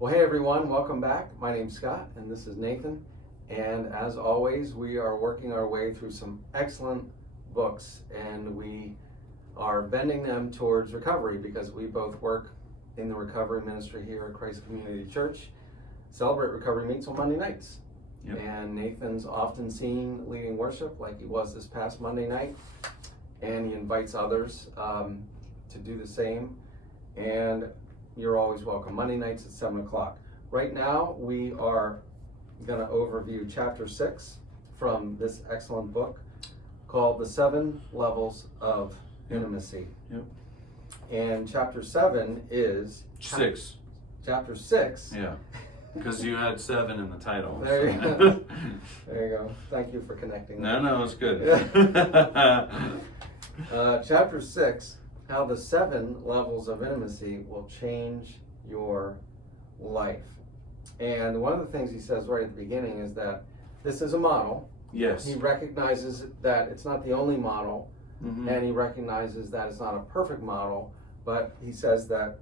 Well, hey everyone, welcome back. My name's Scott and this is Nathan. And as always, we are working our way through some excellent books and we are bending them towards recovery because we both work in the recovery ministry here at Christ Community Church. Celebrate Recovery meets on Monday nights. Yep. And Nathan's often seen leading worship like he was this past Monday night. And he invites others to do the same. And you're always welcome. Monday nights at 7 o'clock. Right now, we are going to overview chapter 6 from this excellent book called The 7 Levels of Intimacy. Yep. And chapter 7 is... 6. Chapter 6. Yeah. Because you had 7 in the title. There you go. There you go. Thank you for connecting. No, it's good. Chapter 6, how the 7 levels of intimacy will change your life. And one of the things he says right at the beginning is that this is a model. Yes. He recognizes that it's not the only model, Mm-hmm. and he recognizes that it's not a perfect model, but he says that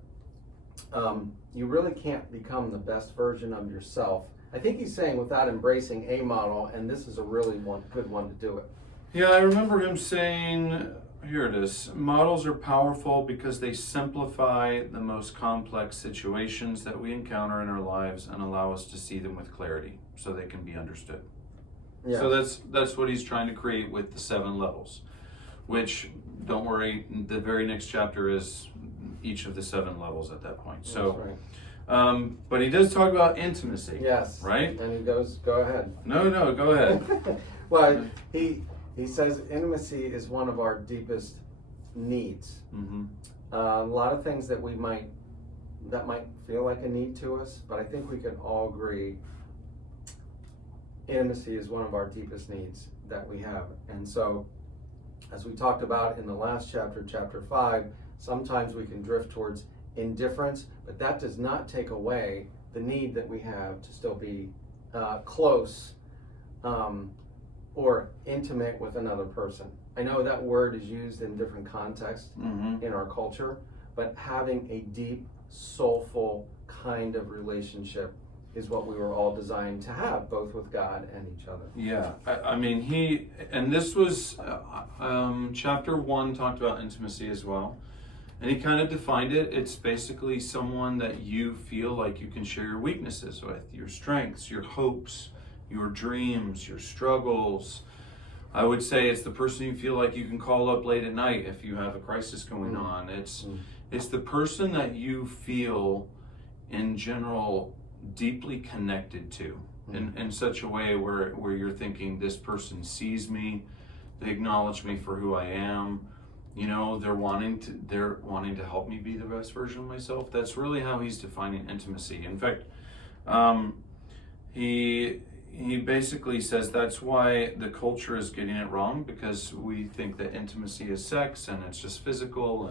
you really can't become the best version of yourself. I think he's saying without embracing a model, and this is a really good one to do it. Yeah, I remember him saying, here it is, models are powerful because they simplify the most complex situations that we encounter in our lives and allow us to see them with clarity so they can be understood. Yeah. So that's what he's trying to create with the 7 levels, which, don't worry, the very next chapter is each of the 7 levels at that point. So, that's right. But he does talk about intimacy. Yes. Right? And he goes, go ahead. No, go ahead. Well, he says intimacy is one of our deepest needs. Mm-hmm. A lot of things that might feel like a need to us, but I think we can all agree intimacy is one of our deepest needs that we have. And so, as we talked about in the last chapter, chapter 5, sometimes we can drift towards indifference, but that does not take away the need that we have to still be close or intimate with another person. I know that word is used in different contexts Mm-hmm. in our culture, but having a deep, soulful kind of relationship is what we were all designed to have, both with God and each other. Yeah, I mean, this was, chapter 1 talked about intimacy as well. And he kind of defined it. It's basically someone that you feel like you can share your weaknesses with, your strengths, your hopes, your dreams, your struggles. I would say it's the person you feel like you can call up late at night if you have a crisis going on. It's the person that you feel, in general, deeply connected to in such a way where you're thinking, this person sees me, they acknowledge me for who I am. You know, they're wanting to help me be the best version of myself. That's really how he's defining intimacy. In fact, he basically says that's why the culture is getting it wrong, because we think that intimacy is sex and it's just physical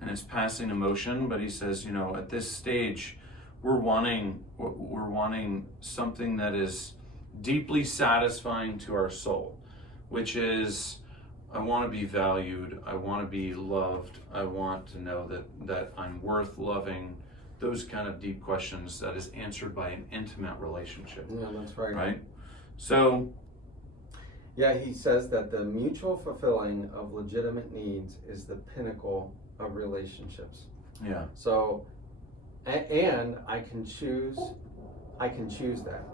and it's passing emotion. But he says, you know, at this stage, we're wanting something that is deeply satisfying to our soul, which is, I want to be valued, I want to be loved, I want to know that I'm worth loving. Those kind of deep questions that is answered by an intimate relationship. Yeah, that's right. Right? So, yeah, he says that the mutual fulfilling of legitimate needs is the pinnacle of relationships. yeah. So, and I can choose that.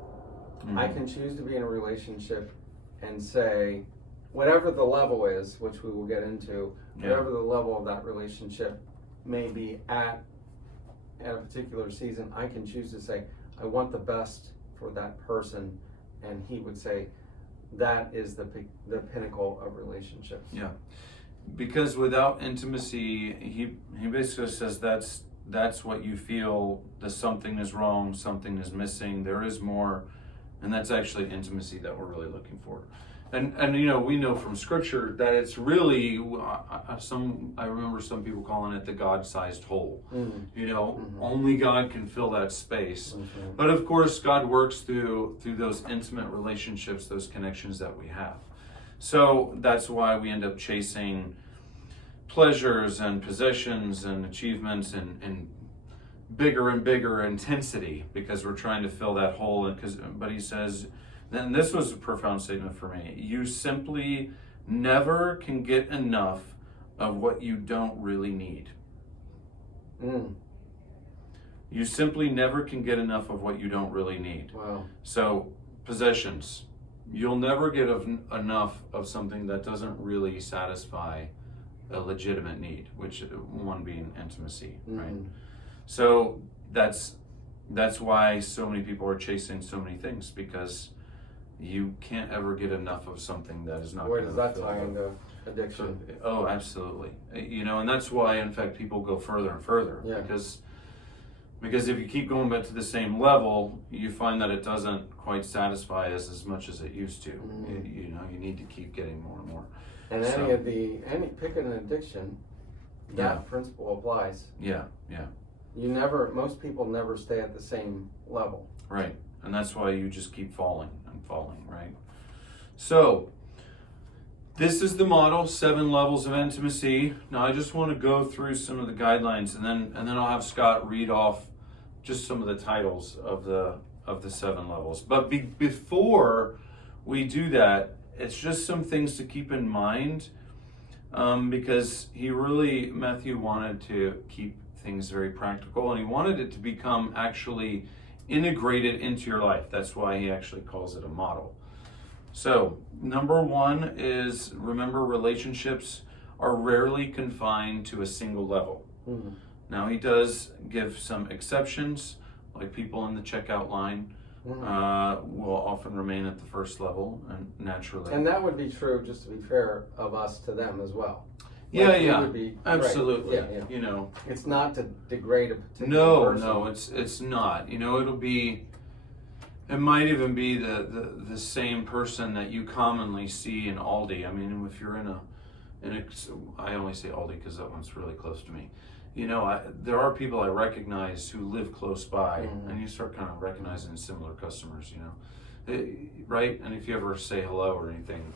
Mhm. I can choose to be in a relationship and say, whatever the level is, which we will get into, whatever the level of that relationship may be at a particular season, I can choose to say, I want the best for that person. And he would say, that is the pinnacle of relationships. Yeah. Because without intimacy, he basically says that's what you feel, that something is wrong, something is missing, there is more, and that's actually intimacy that we're really looking for. And you know, we know from scripture that it's really I remember some people calling it the God-sized hole. You know, only God can fill that space. But of course, God works through those intimate relationships, those connections that we have. So that's why we end up chasing pleasures and possessions and achievements and bigger and bigger intensity because we're trying to fill that hole. But he says, and this was a profound statement for me, you simply never can get enough of what you don't really need. You simply never can get enough of what you don't really need. Wow. So possessions, you'll never get enough of something that doesn't really satisfy a legitimate need, which one being intimacy, right? So that's why so many people are chasing so many things, because you can't ever get enough of something that is not. Where does that tie into addiction? Oh, absolutely. And that's why, in fact, people go further and further. Yeah. Because if you keep going back to the same level, you find that it doesn't quite satisfy as much as it used to. You need to keep getting more and more. And picking an addiction, that principle applies. Yeah. Most people never stay at the same level. Right. And that's why you just keep falling and falling, right? So, this is the model, 7 levels of intimacy. Now, I just want to go through some of the guidelines, and then I'll have Scott read off just some of the titles of the 7 levels. But before we do that, it's just some things to keep in mind, because Matthew wanted to keep things very practical, and he wanted it to become actually integrated into your life. That's why he actually calls it a model. So, number 1 is, remember, relationships are rarely confined to a single level. Now, he does give some exceptions, like people in the checkout line will often remain at the first level, and naturally. And that would be true, just to be fair, of us to them as well. Absolutely. Yeah. It's not to degrade a particular person. No, it's not. It might even be the same person that you commonly see in Aldi. I mean, if you're I only say Aldi because that one's really close to me. There are people I recognize who live close by, and you start kind of recognizing similar customers, right? And if you ever say hello or anything,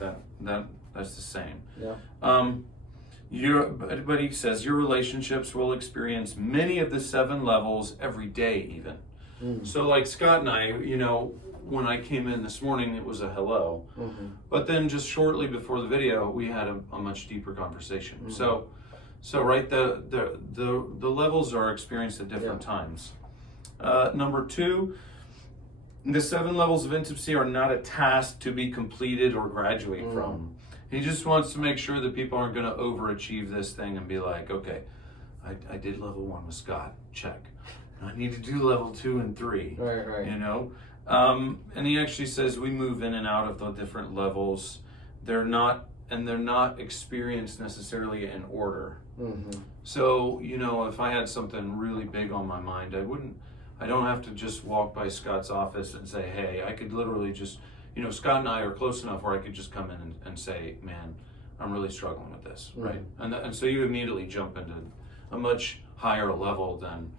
that's the same. Yeah. But he says your relationships will experience many of the 7 levels every day, even. So, like Scott and I, when I came in this morning, it was a hello, but then just shortly before the video, we had a much deeper conversation. So right, the levels are experienced at different times. Number 2, the 7 levels of intimacy are not a task to be completed or graduate from. He just wants to make sure that people aren't going to overachieve this thing and be like, okay, I did level 1 with Scott, check. I need to do level 2 and 3. Right. And he actually says we move in and out of the different levels. They're not experienced necessarily in order. So, if I had something really big on my mind, I don't have to just walk by Scott's office and say, hey, I could literally just, Scott and I are close enough where I could just come in and say, man, I'm really struggling with this, right? And so you immediately jump into a much higher level than,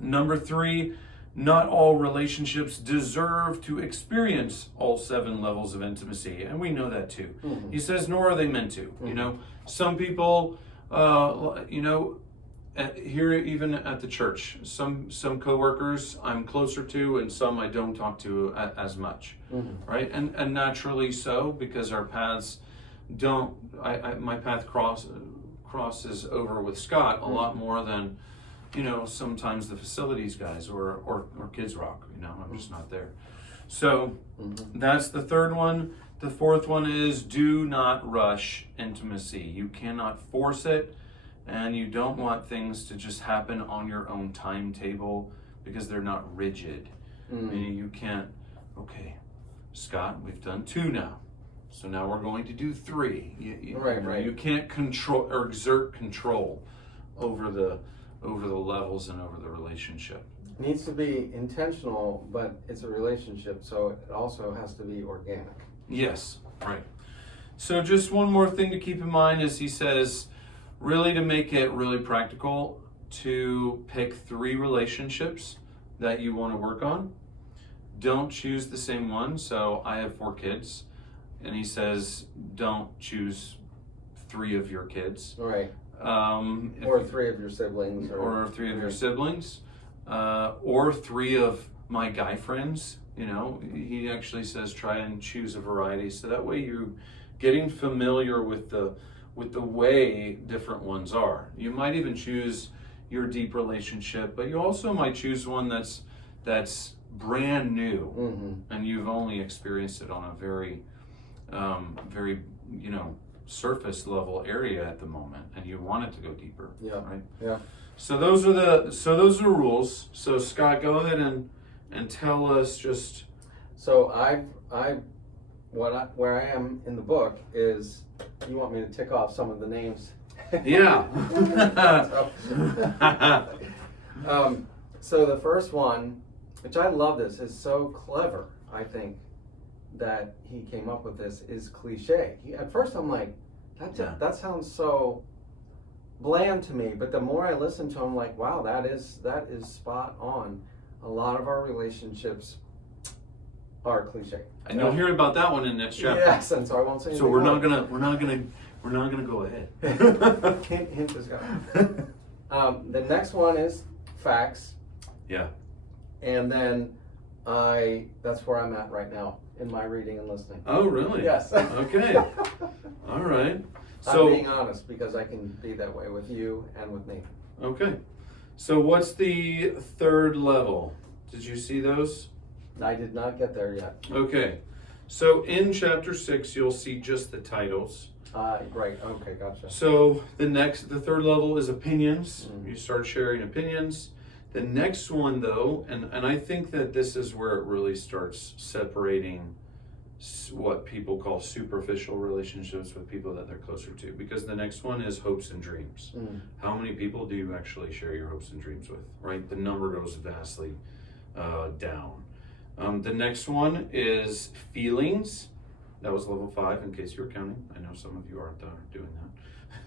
Number 3, not all relationships deserve to experience all 7 levels of intimacy, and we know that too. He says, nor are they meant to. Some people, here even at the church, some coworkers I'm closer to, and some I don't talk to as much, right? And naturally so, because our paths my path crosses over with Scott a lot more than. Sometimes the facilities guys or Kids Rock, I'm just not there. So that's the 3rd one. The 4th one is do not rush intimacy. You cannot force it, and you don't want things to just happen on your own timetable because they're not rigid. Meaning you can't, okay, Scott, we've done 2 now. So now we're going to do 3. Right. You can't control or exert control over the levels and over the relationship. It needs to be intentional, but it's a relationship, so it also has to be organic. Yes, right. So just one more thing to keep in mind is he says, really to make it really practical, to pick 3 relationships that you want to work on. Don't choose the same one. So I have 4 kids, and he says, don't choose 3 of your kids. Right. Or 3 of your siblings. Or 3 of your siblings. Or 3 of my guy friends. You know, he actually says try and choose a variety, so that way you're getting familiar with the way different ones are. You might even choose your deep relationship, but you also might choose one that's brand new, and you've only experienced it on a very surface level area at the moment, and you want it to go deeper. Yeah. Right. Yeah. So those are rules. So Scott, go ahead and tell us just. So where I am in the book is, you want me to tick off some of the names? Yeah. So the first one, which I love, this is so clever, I think, that he came up with this, is cliche. At first I'm like, that sounds so bland to me, but the more I listen to him, I'm like, wow, that is spot on. A lot of our relationships are cliche. And you'll hear about that one in next chapter. Yes, and so I won't say anything. So we're not gonna go ahead. Hint is gone. The next one is facts. Yeah. And then that's where I'm at right now in my reading and listening. Oh, really? Yes. Okay. All right. So I'm being honest, because I can be that way with you and with Nathan. Okay. So what's the 3rd level? Did you see those? I did not get there yet. Okay. So in chapter 6, you'll see just the titles. Right. Okay. Gotcha. So the 3rd level is opinions. You start sharing opinions. The next one, though, and I think that this is where it really starts separating what people call superficial relationships with people that they're closer to, because the next one is hopes and dreams. How many people do you actually share your hopes and dreams with, right? The number goes vastly down. The next one is feelings. That was level 5, in case you were counting. I know some of you aren't doing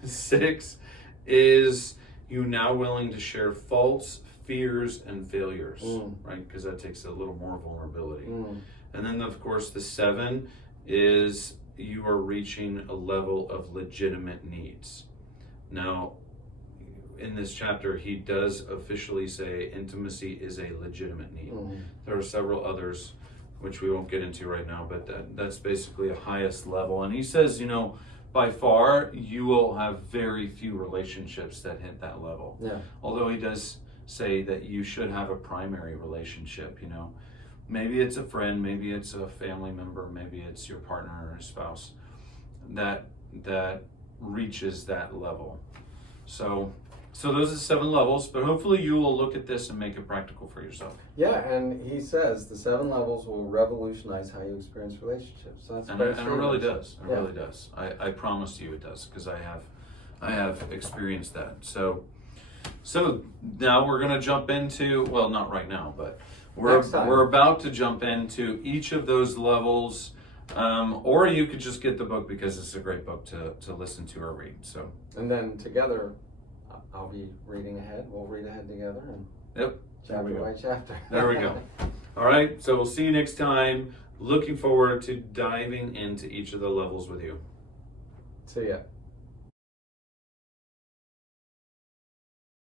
that. 6 is you now willing to share faults, fears, and failures, right? Because that takes a little more vulnerability. And then, of course, the 7 is you are reaching a level of legitimate needs. Now, in this chapter, he does officially say intimacy is a legitimate need. There are several others, which we won't get into right now, but that's basically a highest level. And he says, by far, you will have very few relationships that hit that level. Yeah. Although he does say that you should have a primary relationship, Maybe it's a friend, maybe it's a family member, maybe it's your partner or a spouse that reaches that level. So those are 7 levels, but hopefully you will look at this and make it practical for yourself. Yeah, and he says the 7 levels will revolutionize how you experience relationships. So that's And it really does. It really does. I promise you it does, because I have experienced that. So now we're going to jump into, well, not right now, but we're about to jump into each of those levels, or you could just get the book because it's a great book to listen to or read. So, and then together, I'll be reading ahead. We'll read ahead together, and chapter by chapter. There we go. All right. So we'll see you next time. Looking forward to diving into each of the levels with you. See ya.